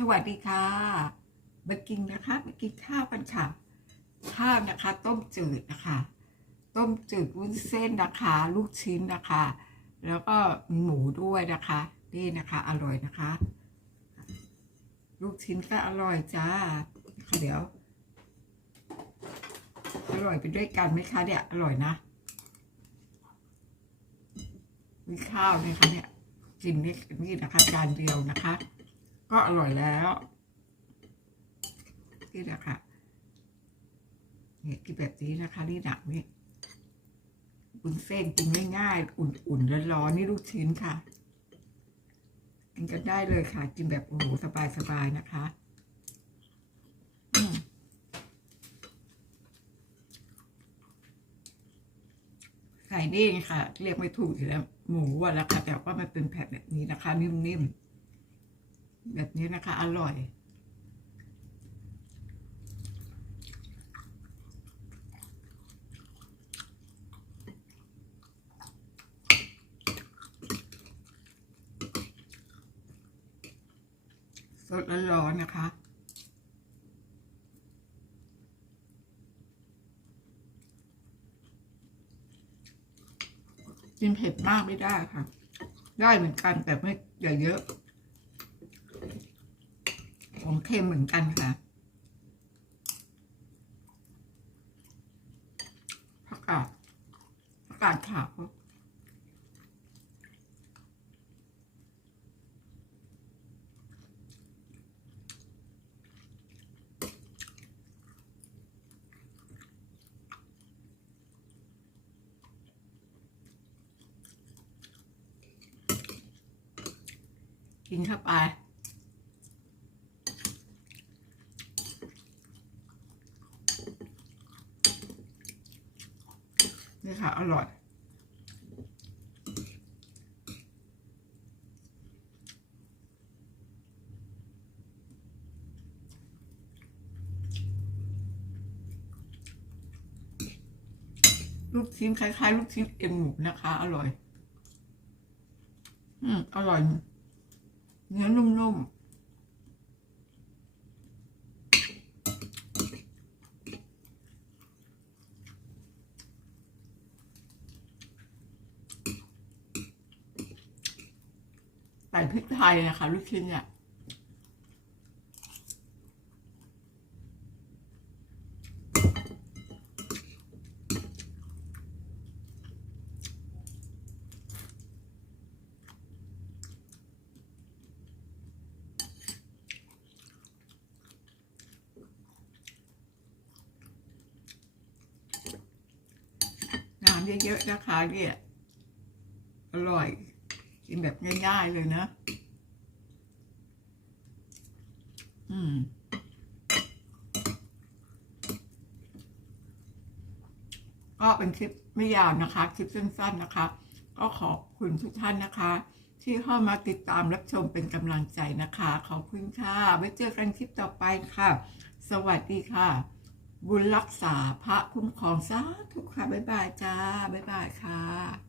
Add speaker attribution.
Speaker 1: สวัสดีค่ะ มากินนะคะ มากินข้าวกันค่ะ ข้าวนะคะ ต้มจืดนะคะ ต้มจืดวุ้นเส้นนะคะ ลูกชิ้นนะคะ แล้วก็มีหมูด้วยนะคะ นี่นะคะ อร่อยนะคะ ลูกชิ้นก็อร่อยจ้าเดี๋ยว อร่อยไปด้วยกันไหมคะเนี่ยอร่อยนะ มีข้าวเนี่ยค่ะเนี่ยกินนี่นี่นะคะจานเดียวนะคะ ก็อร่อยแล้วนี่แหละค่ะเนี่ยกินแบบนี้นะคะ นี่หนักนี่บุญเส้นกินง่ายๆอุ่นๆร้อนๆนี่ลูกชิ้นค่ะ กินกันได้เลยค่ะ กินแบบโอ้โหสบายๆนะคะอืมใส่นี่ค่ะ เรียกไม่ถูกอยู่แล้ว หมูอะแล้วค่ะแต่ว่ามันเป็นแผ่นแบบนี้นะคะ นิ่มๆ แบบนี้นะคะ อร่อย สดร้อนนะคะกินเผ็ดมากไม่ได้ค่ะ ได้เหมือนกันแต่ไม่อย่าเยอะ เค็มเหมือนกันค่ะผักกาดผักกาดขาวกินเข้าไป นี่ค่ะ อร่อย ลูกชิ้นคล้าย ๆ ลูกชิ้นเอ็นหมูนะคะ อร่อย อืม อร่อย เนื้อนุ่มๆ ส่พริกไทยนะคะลูกชิ้นเนี่ยน้ำเยอะๆนะคะเนี่ยอร่อย กินแบบง่ายๆเลยนะ อืม ก็เป็นคลิปไม่ยาวนะคะ คลิปสั้นๆนะคะ ก็ขอบคุณทุกท่านนะคะ ที่เข้ามาติดตามรับชมเป็นกำลังใจนะคะ ขอบคุณค่ะ ไว้เจอกันคลิปต่อไปค่ะ สวัสดีค่ะ บุญรักษาพระคุ้มครองสาธุค่ะ บ๊ายบายจ้า บ๊ายบายค่ะ